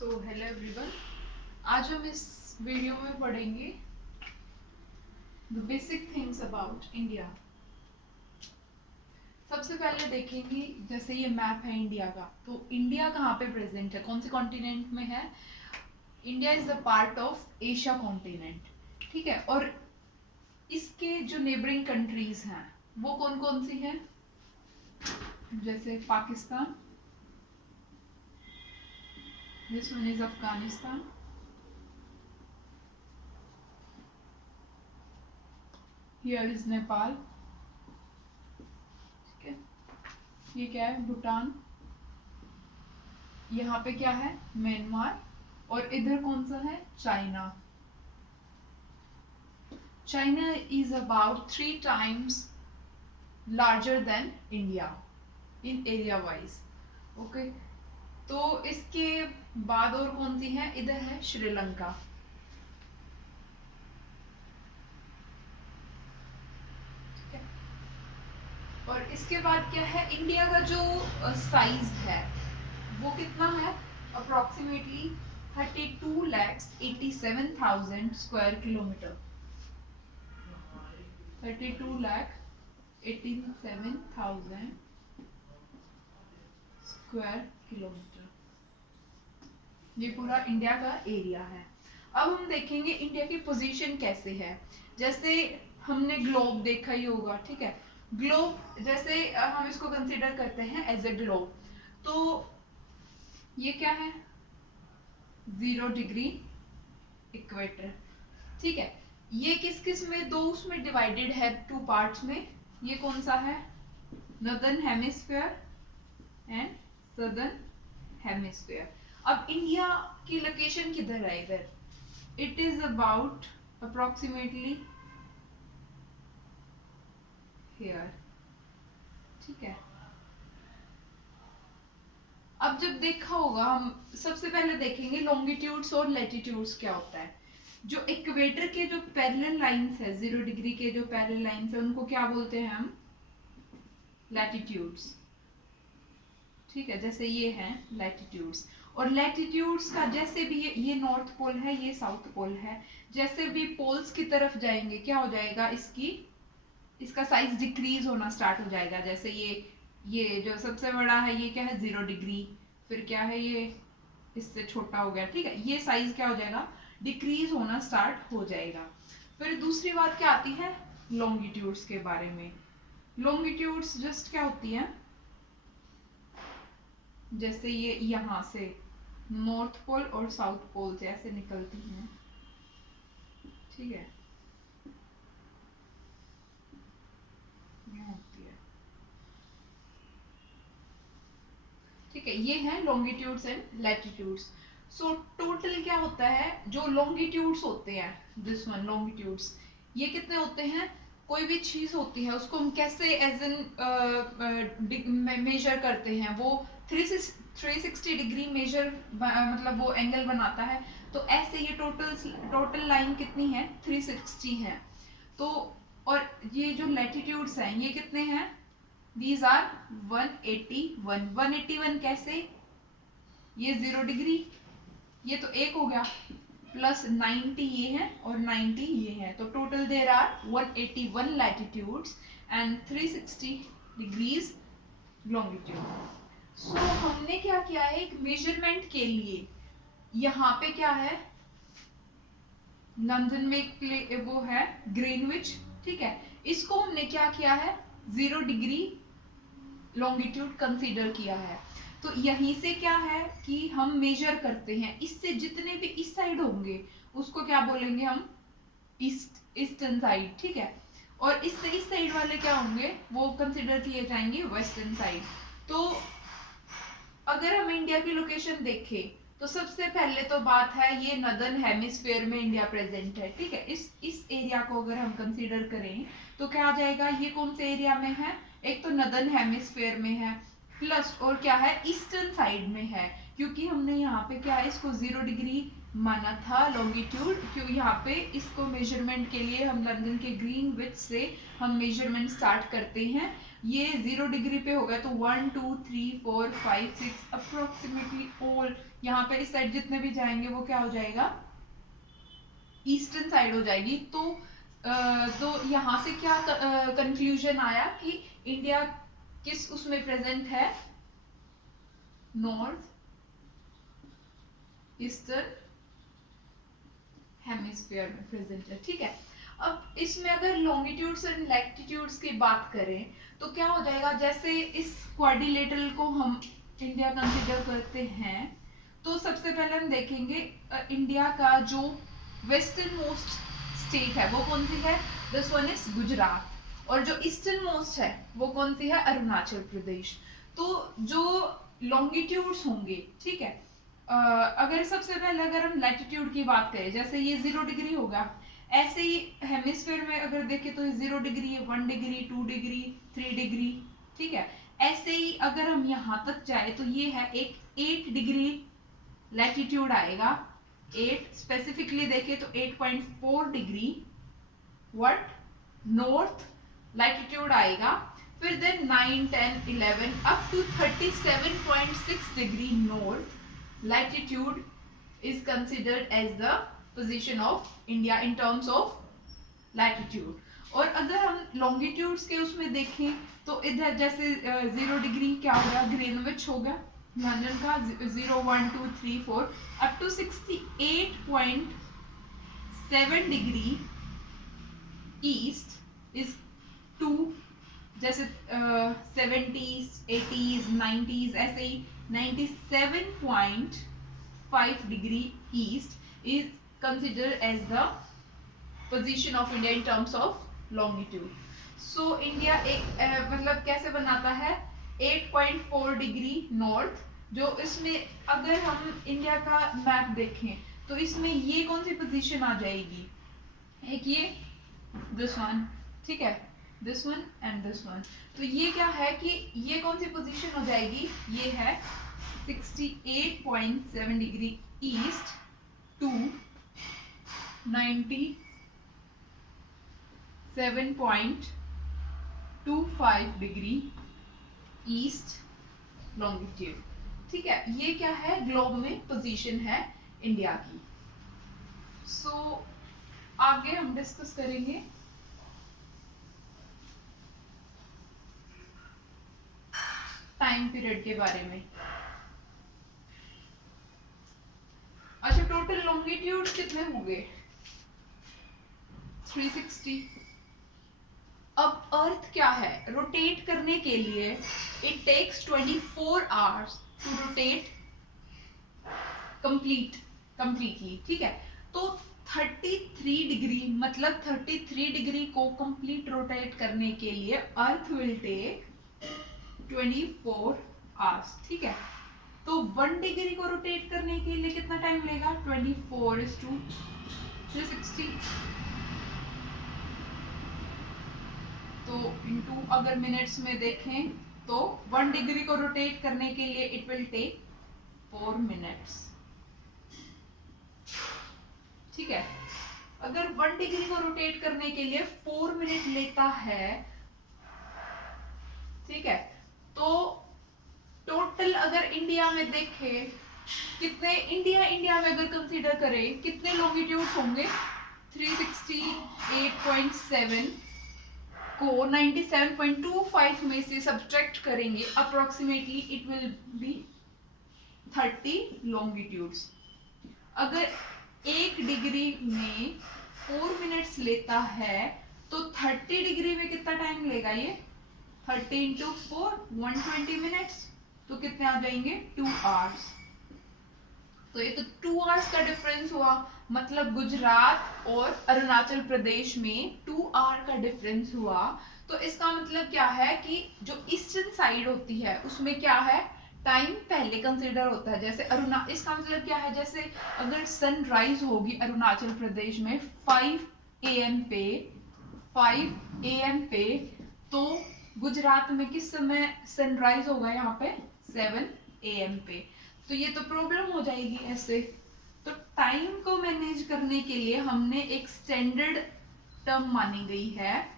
Hello everyone, आज हम इस वीडियो में पढ़ेंगे the basic things about India. सबसे पहले देखेंगे, जैसे ये मैप है इंडिया का, तो इंडिया कहाँ पे प्रेजेंट है, कौन से कॉन्टिनेंट में है। India is a part of Asia continent, ठीक है। और इसके जो नेबरिंग कंट्रीज हैं वो कौन कौन सी हैं, जैसे Pakistan, this one is Afghanistan, here is Nepal, ठीक है। ये क्या है, भूटान, यहाँ पे क्या है, म्यांमार, और इधर कौन सा है, China. China is about 3 times larger than India in area wise, okay. तो इसके बाद और कौन सी है, इधर है श्रीलंका, ठीक है। और इसके बाद क्या है, इंडिया का जो साइज है वो कितना है, approximately 32,87,000 square kilometre, 32,87,000 square kilometre, ये पूरा इंडिया का एरिया है। अब हम देखेंगे इंडिया की पोजीशन कैसे है। जैसे हमने ग्लोब देखा ही होगा, ठीक है। ग्लोब जैसे हम इसको कंसीडर करते हैं एज ए ग्लोब, तो ये क्या है, 0 डिग्री इक्वेटर, ठीक है। ये किस किस में, दो उसमें डिवाइडेड है, 2 पार्ट्स में। ये कौन सा है, northern hemisphere and southern hemisphere. अब इंडिया की लोकेशन किधर है, इधर, it is about approximately here, ठीक है। अब जब देखा होगा, हम सबसे पहले देखेंगे लॉन्गिट्यूड्स और लैटिट्यूड्स क्या होता है। जो इक्वेटर के जो पैरेलल लाइंस है, 0 डिग्री के जो पैरेलल लाइंस है, उनको क्या बोलते हैं हम, लैटिट्यूड्स, ठीक है। जैसे ये हैं लैटिट्यूड्स, और लैटिट्यूड्स का जैसे भी ये नॉर्थ पोल है, ये साउथ पोल है, जैसे भी पोल्स की तरफ जाएंगे क्या हो जाएगा, इसका साइज डिक्रीज होना स्टार्ट हो जाएगा। जैसे ये जो सबसे बड़ा है, ये क्या है, 0 डिग्री, फिर क्या है, ये इससे छोटा हो गया, ठीक है। ये साइज क्या हो जाएगा, डिक्रीज होना स्टार्ट हो जाएगा। फिर दूसरी बात क्या आती है, लॉन्गिट्यूड्स के बारे में। लॉन्गिट्यूड्स जस्ट क्या होती है, जैसे ये यहाँ से नॉर्थ पोल और साउथ पोल से ऐसे निकलती हैं, ठीक है, ये होती है, ठीक है। ये है longitudes and latitudes. So total क्या होता है, जो लॉन्गिट्यूड्स होते हैं, दिस वन लॉन्गिट्यूड्स, ये कितने होते हैं, कोई भी चीज होती है उसको हम कैसे एज एन मेजर करते हैं, वो 360 डिग्री मेजर, मतलब वो एंगल बनाता है। तो ऐसे ये टोटल लाइन कितनी है, 360 है। तो और ये जो लैटिट्यूड्स हैं ये कितने हैं, these are 181। 181 कैसे, ये 0 डिग्री, ये तो एक हो गया, प्लस 90 ये है और 90 ये है, तो total there are 181 latitudes and 360 degrees longitude. So हमने क्या किया है, एक मेजरमेंट के लिए यहाँ पे क्या है, लंदन में एक वो है ग्रीनविच, ठीक है। इसको हमने क्या किया है, 0 डिग्री लॉन्गिट्यूड कंसीडर किया है। तो यहीं से क्या है कि हम मेजर करते हैं, इससे जितने भी इस साइड होंगे उसको क्या बोलेंगे हम, ईस्टर्न साइड, ठीक है। और इससे इस साइड वाले क्या होंगे, वो कंसीडर किए जाएंगे वेस्टर्न साइड। तो अगर हम इंडिया की लोकेशन देखें तो सबसे पहले तो बात है, ये नॉर्दर्न हेमिस्फीयर में इंडिया प्रेजेंट है, ठीक है। इस एरिया को अगर हम कंसीडर करें तो क्या आ जाएगा, ये कौन से एरिया में है, एक तो नॉर्दर्न हेमिस्फीयर में है, प्लस और क्या है, ईस्टर्न साइड में है, क्योंकि हमने यहाँ पे क्या है, इसको 0 डिग्री माना था लॉन्गिट्यूड, क्यों यहाँ पे इसको मेजरमेंट के लिए हम लंदन के ग्रीनविच से हम मेजरमेंट स्टार्ट करते हैं। ये 0 डिग्री पे होगा तो 1 2 3 4 5 6 अप्रोक्सीमेटली ऑल, यहाँ पे इस साइड जितने भी जाएंगे वो क्या हो जाएगा, ईस्टर्न साइड हो जाएगी। तो यहाँ से क्या कंक्लूजन आया कि इंडिया किस उसमें प्रेजेंट है, नॉर्थ ईस्टर्न हेमिस्फीयर में प्रेजेंट है। ठीक है, अब इसमें अगर लॉन्गिट्यूड्स एंड लैटिट्यूड्स की बात करें तो क्या हो जाएगा, जैसे इस क्वाड्रिलेटरल को हम इंडिया कंसीडर करते हैं तो सबसे पहले हम देखेंगे इंडिया का जो वेस्टर्न मोस्ट स्टेट है वो कौन सी है, दिस वन इज गुजरात, और जो ईस्टर्न मोस्ट है वो कौन सी है, अरुणाचल प्रदेश। तो जो लॉन्गिट्यूड्स होंगे, ठीक है, अगर सबसे पहले अगर हम लैटिट्यूड की बात करें, जैसे ये 0 डिग्री होगा, ऐसे ही हेमिस्फीयर में अगर देखें तो 0 डिग्री, 1 डिग्री, 2 डिग्री, 3 डिग्री, ठीक है। ऐसे ही अगर हम यहाँ तक जाए तो ये है एक 8 डिग्री लैटिट्यूड आएगा, 8 स्पेसिफिकली देखें तो 8.4 डिग्री व्हाट नॉर्थ लैटिट्यूड आएगा, फिर then 9 10 11 up to 37.6 degree north latitude is considered as the position of India in terms of latitude। और अगर हम longitudes के उसमें देखें तो इधर जैसे 0 डिग्री क्या होगा, ग्रीनविच होगा लंदन का, 0 1 2 3 4 up to 68.7 degree east is 2, जैसे 70s 80s 90s ऐसे ही 97.5 degree east is considered as the position of India in terms of longitude। So India एक मतलब कैसे बनाता है 8.4 डिग्री नॉर्थ, जो इसमें अगर हम इंडिया का मैप देखें तो इसमें ये कौन सी पोजीशन आ जाएगी, एक ये दिस वन, ठीक है, this one and this one. तो ये क्या है कि ये कौन सी पोजीशन हो जाएगी, ये है 68.7 degree east to 97.25 degree east longitude. ठीक है, ये क्या है, ग्लोब में पोजीशन है इंडिया की। सो आगे हम डिस्कस करेंगे टाइम पीरियड के बारे में। अच्छा, टोटल लॉन्गिट्यूड कितने होंगे, 360। अब अर्थ क्या है, रोटेट करने के लिए it takes 24 hours to rotate completely, ठीक है। तो 33 डिग्री मतलब 33 डिग्री को कंप्लीट रोटेट करने के लिए अर्थ विल टेक 24 आवर्स, ठीक है। तो 1 डिग्री को रोटेट करने के लिए कितना टाइम लेगा, 24/360, तो इनटू अगर मिनट्स में देखें तो 1 डिग्री को रोटेट करने के लिए इट विल टेक 4 मिनट्स, ठीक है। अगर 1 डिग्री को रोटेट करने के लिए 4 मिनट लेता है, ठीक है, तो टोटल अगर इंडिया में देखें कितने, इंडिया में अगर कंसीडर करें कितने लॉन्गिट्यूड्स होंगे, 368.7 को 97.25 में से सब्ट्रैक्ट करेंगे, approximately it will be 30 longitudes. अगर 1 डिग्री में 4 मिनट्स लेता है तो 30 डिग्री में कितना टाइम लेगा, ये 30 into 4 120 मिनट्स, तो कितने आ जाएंगे 2 आवर्स। तो ये तो 2 आवर्स का डिफरेंस हुआ, मतलब गुजरात और अरुणाचल प्रदेश में 2 आवर का डिफरेंस हुआ। तो इसका मतलब क्या है कि जो ईस्टर्न साइड होती है उसमें क्या है, टाइम पहले कंसीडर होता है। जैसे इसका मतलब क्या है, जैसे अगर सनराइज होगी अरुणाचल प्रदेश में 5 AM पे, तो गुजरात में किस समय सनराइज होगा, यहाँ पे 7 AM पे। तो ये तो प्रॉब्लम हो जाएगी ऐसे, तो टाइम को मैनेज करने के लिए हमने एक स्टैंडर्ड टर्म मानी गई है,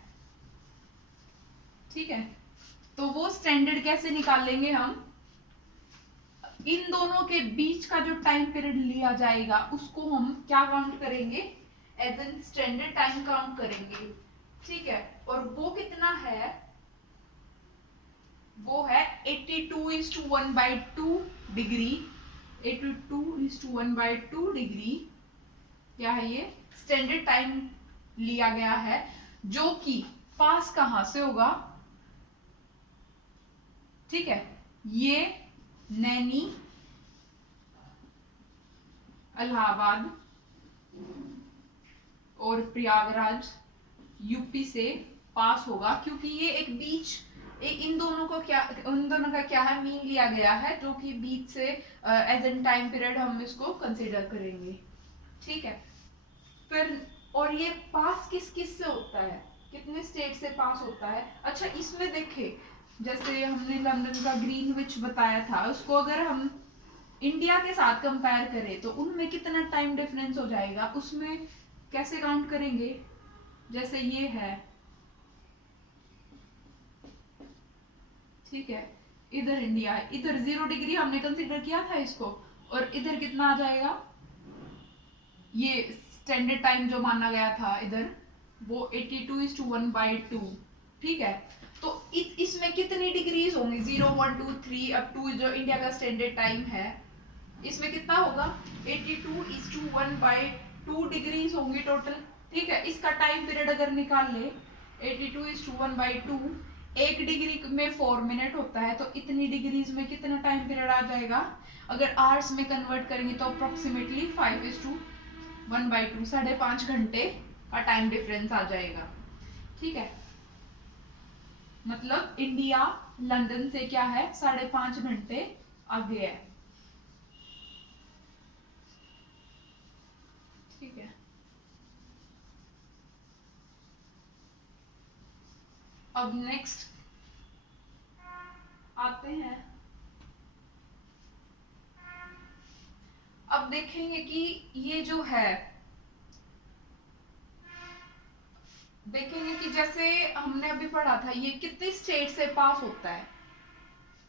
ठीक है। तो वो स्टैंडर्ड कैसे निकालेंगे हम, इन दोनों के बीच का जो टाइम पीरियड लिया जाएगा उसको हम क्या काउंट करेंगे, as an standard time count करेंगे, ठीक है। और वो कितना है, वो है 82:1/2 डिग्री, 82:1/2 डिग्री, क्या है ये स्टैंडर्ड टाइम लिया गया है, जो कि पास कहां से होगा, ठीक है। ये नैनी, इलाहाबाद और प्रयागराज यूपी से पास होगा, क्योंकि ये एक बीच, इन दोनों का क्या है, मीन लिया गया है, जो कि बीच से एज एन टाइम पीरियड हम इसको कंसीडर करेंगे, ठीक है। फिर और ये पास किस किस से होता है, कितने स्टेट से पास होता है, अच्छा इसमें देखे, जैसे हमने लंदन का ग्रीनविच बताया था, उसको अगर हम इंडिया के साथ कंपेयर करें तो उनमें कितना टाइम डिफरेंस हो जाएगा, उसमें कैसे काउंट करेंगे, जैसे ये है, ठीक है, इधर इंडिया है, इधर 0 डिग्री हमने कंसीडर किया था इसको, और इधर कितना आ जाएगा, ये स्टैंडर्ड टाइम जो माना गया था इधर, वो 82:1/2, ठीक है। तो इसमें कितनी डिग्रीज होंगी, 0 1 2 3 अप टू जो इंडिया का स्टैंडर्ड टाइम है, इसमें कितना होगा, 82:1/2 डिग्रीज होंगी टोटल, ठीक है। इसका टाइम पीरियड अगर निकाल ले, 82:1/2, 1 डिग्री में 4 मिनट होता है, तो इतनी डिग्रीज में कितना टाइम पीरियड आ जाएगा, अगर आवर्स में कन्वर्ट करेंगे तो अप्रोक्सीमेटली 5:1/2, 5.5 घंटे का टाइम डिफरेंस आ जाएगा, ठीक है। मतलब इंडिया लंदन से क्या है, 5.5 घंटे आगे है, ठीक है। अब नेक्स्ट आते हैं, अब देखेंगे कि ये जो है, देखेंगे कि जैसे हमने अभी पढ़ा था ये कितनी स्टेट से पास होता है,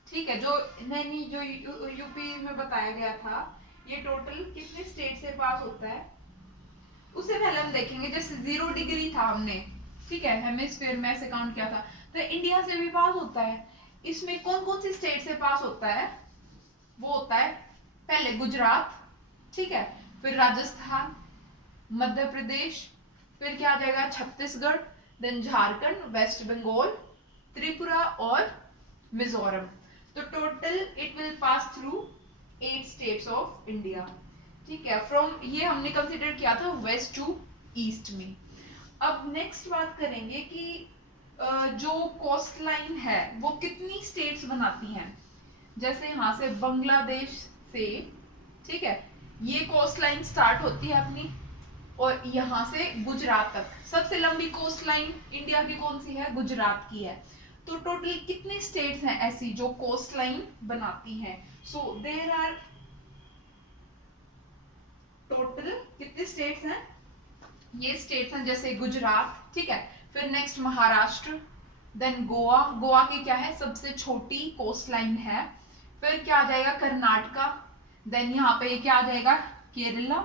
ठीक है। जो नैनी जो यूपी में बताया गया था, ये टोटल कितने स्टेट से पास होता है, उससे पहले हम देखेंगे, जैसे 0 डिग्री था हमने, ठीक है, हेमिस्फीयर में ऐसे काउंट किया था, तो इंडिया से भी पास होता है, इसमें कौन कौन सी स्टेट से पास होता है, वो होता है पहले गुजरात, ठीक है, फिर राजस्थान, मध्य प्रदेश, फिर क्या आ जाएगा छत्तीसगढ़, देन झारखंड, वेस्ट बंगाल, त्रिपुरा और मिजोरम। तो total it will pass through 8 states of India, ठीक है। फ्रॉम ये हमने कंसीडर किया था वेस्ट टू ईस्ट में। अब नेक्स्ट बात करेंगे कि जो कोस्ट लाइन है वो कितनी स्टेट्स बनाती हैं, जैसे यहाँ से बांग्लादेश से, ठीक है, ये कोस्ट लाइन स्टार्ट होती है अपनी, और यहाँ से गुजरात तक सबसे लंबी कोस्ट लाइन इंडिया की कौन सी है, गुजरात की है। तो टोटल कितने स्टेट्स हैं ऐसी जो कोस्ट लाइन बनाती हैं, सो देयर आर टोटल कितने स्टेट्स हैं, ये स्टेट्स हैं जैसे गुजरात, ठीक है, फिर नेक्स्ट महाराष्ट्र, देन गोवा, गोवा की क्या है सबसे छोटी कोस्ट लाइन है, फिर क्या आ जाएगा कर्नाटका, देन यहाँ पे क्या आ जाएगा केरला,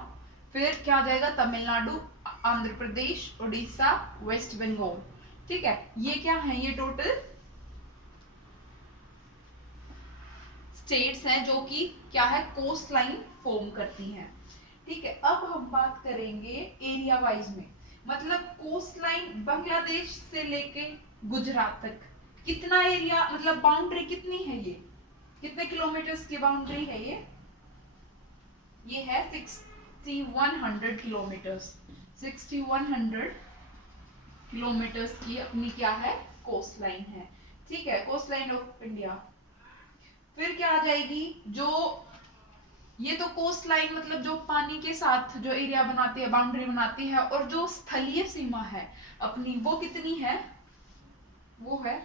फिर क्या आ जाएगा तमिलनाडु, आंध्र प्रदेश, उड़ीसा, वेस्ट बंगाल, ठीक है। ये क्या है, ये टोटल स्टेट्स हैं जो कि क्या है कोस्ट लाइन फॉर्म करती हैं, ठीक है। अब हम बात करेंगे एरिया वाइज में, मतलब कोस्ट लाइन बांग्लादेश से लेके गुजरात तक कितना एरिया, मतलब बाउंड्री कितनी है, ये कितने किलोमीटर्स की बाउंड्री है, ये है 6100 किलोमीटर्स, 6100 किलोमीटर्स की अपनी क्या है कोस्ट लाइन है, ठीक है, कोस्ट लाइन ऑफ इंडिया। फिर क्या आ जाएगी, जो ये तो कोस्ट लाइन मतलब जो पानी के साथ जो एरिया बनाती है, बाउंड्री बनाती है, और जो स्थलीय सीमा है अपनी वो कितनी है, वो है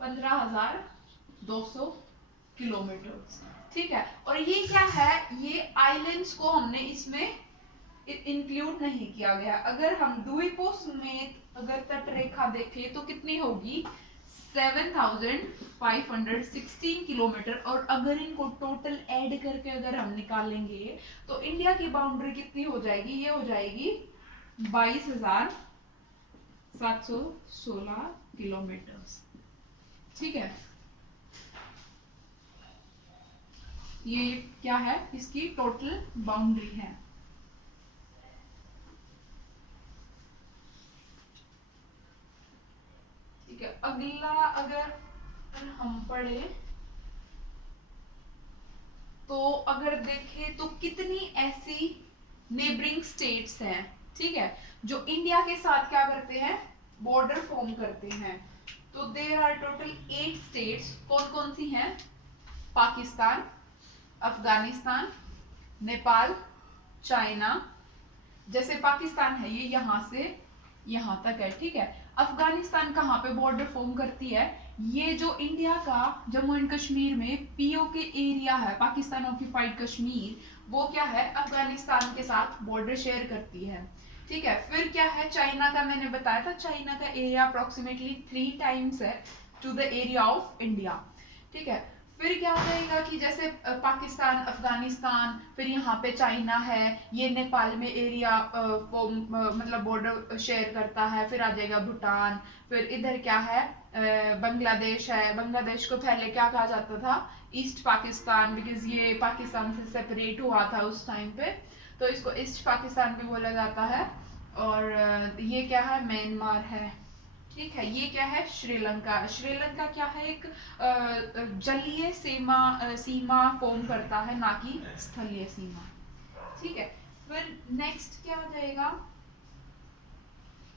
15,200 किलोमीटर, ठीक है। और ये क्या है, ये आइलैंड्स को हमने इसमें इंक्लूड नहीं किया गया। अगर हम द्वीपों समेत अगर तट रेखा देखें तो कितनी होगी, 7516 किलोमीटर। और अगर इनको टोटल ऐड करके अगर हम निकालेंगे तो इंडिया की बाउंड्री कितनी हो जाएगी, ये हो जाएगी 22,716 किलोमीटर। ठीक है, ये क्या है, इसकी टोटल बाउंड्री है। ठीक है, अगला अगर हम पढ़े तो अगर देखें तो कितनी ऐसी नेबरिंग स्टेट्स हैं, ठीक है, जो इंडिया के साथ क्या करते हैं, बॉर्डर फॉर्म करते हैं। तो देयर आर टोटल 8 स्टेट्स। कौन कौन सी हैं, पाकिस्तान, अफगानिस्तान, नेपाल, चाइना। जैसे पाकिस्तान है ये यहाँ से यहाँ तक है, ठीक है। अफगानिस्तान कहाँ पे बॉर्डर फॉर्म करती है, ये जो इंडिया का जम्मू एंड कश्मीर में पीओके एरिया है, पाकिस्तान ऑक्यूपाइड कश्मीर, वो क्या है, अफगानिस्तान के साथ बॉर्डर शेयर करती है। ठीक है, फिर क्या है, चाइना का मैंने बताया था, चाइना का एरिया अप्रोक्सीमेटली 3 टाइम्स है to the area of India. ठीक है, फिर क्या हो जाएगा कि जैसे पाकिस्तान, अफगानिस्तान, फिर यहाँ पे चाइना है, ये नेपाल में एरिया मतलब बॉर्डर शेयर करता है, फिर आ जाएगा भूटान, फिर इधर क्या है, बांग्लादेश है। बांग्लादेश को पहले क्या कहा जाता था, ईस्ट पाकिस्तान, बिकॉज ये पाकिस्तान से सेपरेट हुआ था उस टाइम पे, तो इसको ईस्ट पाकिस्तान भी बोला जाता है। और ये क्या है, म्यांमार है। ठीक है, ये क्या है, श्रीलंका। श्रीलंका क्या है, एक जलीय सीमा फॉर्म करता है, ना कि स्थलीय सीमा। ठीक है, फिर नेक्स्ट क्या हो जाएगा,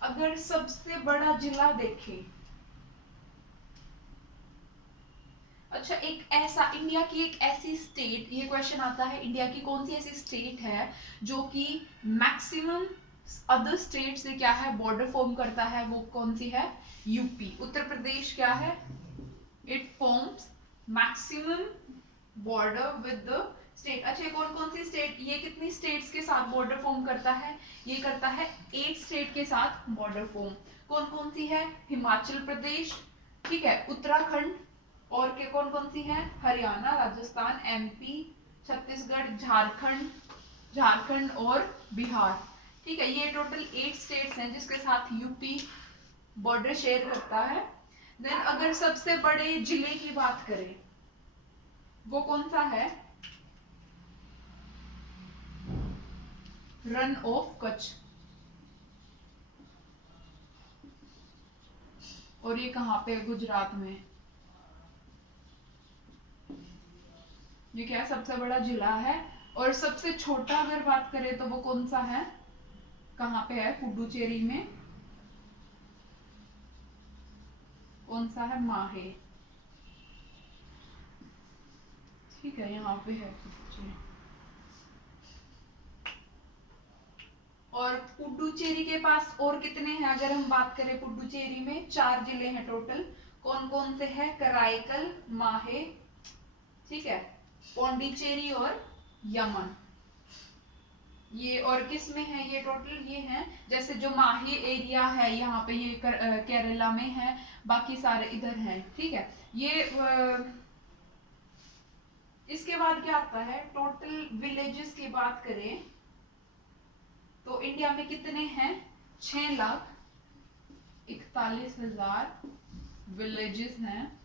अगर सबसे बड़ा जिला देखें, अच्छा एक ऐसा इंडिया की एक ऐसी स्टेट, ये क्वेश्चन आता है, इंडिया की कौन सी ऐसी स्टेट है जो कि मैक्सिमम अदर स्टेट से क्या है, बॉर्डर फॉर्म करता है, वो कौन सी है, यूपी। उत्तर प्रदेश क्या है, it forms maximum border with the state. अच्छा, कौन कौन सी स्टेट, ये कितनी स्टेट्स के साथ बॉर्डर फॉर्म करता है, ये करता है 8 स्टेट के साथ बॉर्डर फॉर्म। कौन कौन सी है, हिमाचल प्रदेश, ठीक है, उत्तराखंड, और के कौन कौन सी है, हरियाणा, राजस्थान, एमपी, छत्तीसगढ़, झारखंड और बिहार। ठीक है, ये टोटल 8 स्टेट्स हैं जिसके साथ यूपी बॉर्डर शेयर करता है। देन अगर सबसे बड़े जिले की बात करें, वो कौन सा है, रन ऑफ कच्छ। और ये कहाँ पे है, गुजरात में। ये क्या सबसे बड़ा जिला है। और सबसे छोटा अगर बात करें तो वो कौन सा है, कहाँ पे है, पुडुचेरी में। कौन सा है, माहे। ठीक है, यहाँ पे है पुडुचेरी। और पुडुचेरी के पास और कितने हैं, अगर हम बात करें, पुडुचेरी में 4 जिले हैं टोटल। कौन कौन से हैं, कराईकल, माहे, ठीक है, पौंडीचेरी और यमन। ये और किस में है, ये टोटल ये हैं, जैसे जो माही एरिया है यहाँ पे, ये केरला में है, बाकी सारे इधर हैं। ठीक है, ये इसके बाद क्या आता है, टोटल विलेजेस की बात करें तो इंडिया में कितने हैं, 6,41,000 विलेजेस हैं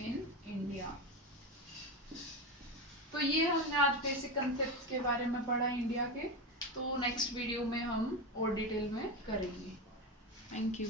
इन इंडिया। तो ये हमने आज बेसिक कंसेप्ट के बारे में पढ़ा इंडिया के। तो नेक्स्ट वीडियो में हम और डिटेल में करेंगे। Thank you.